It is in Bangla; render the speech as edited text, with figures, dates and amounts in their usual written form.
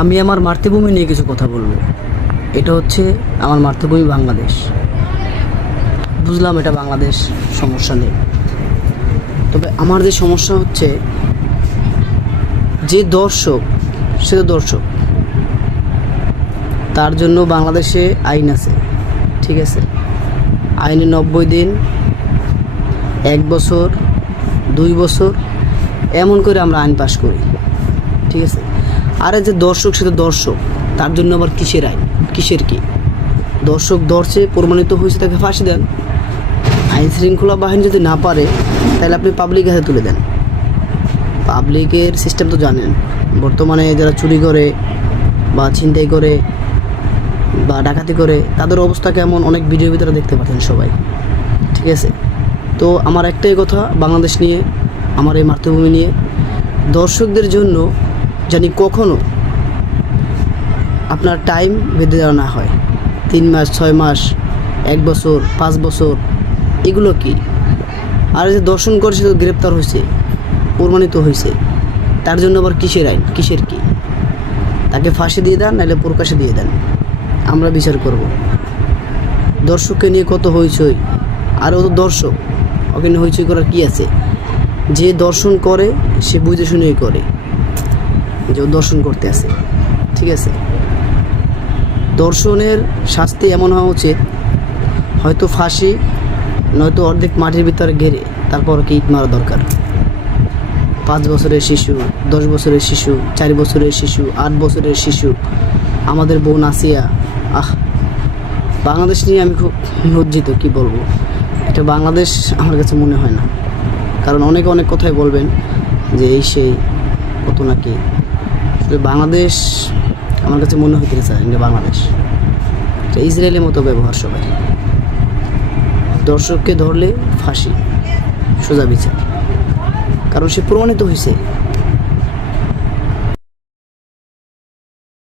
আমি আমার মাতৃভূমি নিয়ে কিছু কথা বলবো। এটা হচ্ছে আমার মাতৃভূমি বাংলাদেশ। বুঝলাম এটা বাংলাদেশ, সমস্যা নেই। তবে আমার যে সমস্যা হচ্ছে, যে দর্শক, সে তো দর্শক, তার জন্য বাংলাদেশে আইন আছে, ঠিক আছে? আইনে 90 দিন, 1 বছর, 2 বছর এমন করে আমরা আইন পাশ করি, ঠিক আছে? আরে যে দর্শক, সে তো দর্শক, তার জন্য আবার কিসের আইন, কিসের কি? দর্শক ধরছে, প্রমাণিত হয়েছে, তাকে ফাঁসি দেন। আইন শৃঙ্খলা বাহিনী যদি না পারে, তাহলে আপনি পাবলিকের হাতে তুলে দেন। পাবলিকের সিস্টেম তো জানেন, বর্তমানে যারা চুরি করে বা ছিনতাই করে বা ডাকাতি করে, তাদের অবস্থা কেমন অনেক ভিডিওর ভিতরে দেখতে পাচ্ছেন সবাই, ঠিক আছে? তো আমার একটাই কথা বাংলাদেশ নিয়ে, আমার এই মাতৃভূমি নিয়ে, দর্শকদের জন্য জানি কখনো আপনার টাইম বেঁধে দেওয়া না হয়। 3 মাস, 6 মাস, 1 বছর, 5 বছর, এগুলো কি? আর যে দর্শন করে সে তো গ্রেপ্তার হয়েছে, প্রমাণিত হয়েছে, তার জন্য আবার কিসের আইন, কিসের কি? তাকে ফাঁসি দিয়ে দেন, নাহলে প্রকাশে দিয়ে দেন, আমরা বিচার করব। দর্শককে নিয়ে কত হইচই, আর ও তো দর্শক, ওকে নিয়ে হইচই করার কী আছে? যে দর্শন করে সে বুঝে শুনেই করে যে ও দর্শন করতে আছে, ঠিক আছে? দর্শনের শাস্তি এমন হওয়া উচিত, হয়তো ফাঁসি, নয়তো অর্ধেক মাটির ভিতরে ঘেরে তারপর কি ইট মারা দরকার। 5 বছরের শিশু, 10 বছরের শিশু, 4 বছরের শিশু, 8 বছরের শিশু, আমাদের বোন আসিয়া। বাংলাদেশ নিয়ে আমি খুব লজ্জিত, কি বলবো। এটা বাংলাদেশ আমার কাছে মনে হয় না, কারণ অনেকে অনেক কথাই বলবেন যে এই সেই কত নাকি। বাংলাদেশ আমার কাছে মনে হইতে চায় যে বাংলাদেশ এটা ইসরায়েলের মতো ব্যবহার সবাই। দর্শককে ধরলে ফাঁসি, সোজা বিচার, কারণ সে প্রমাণিত হয়েছে।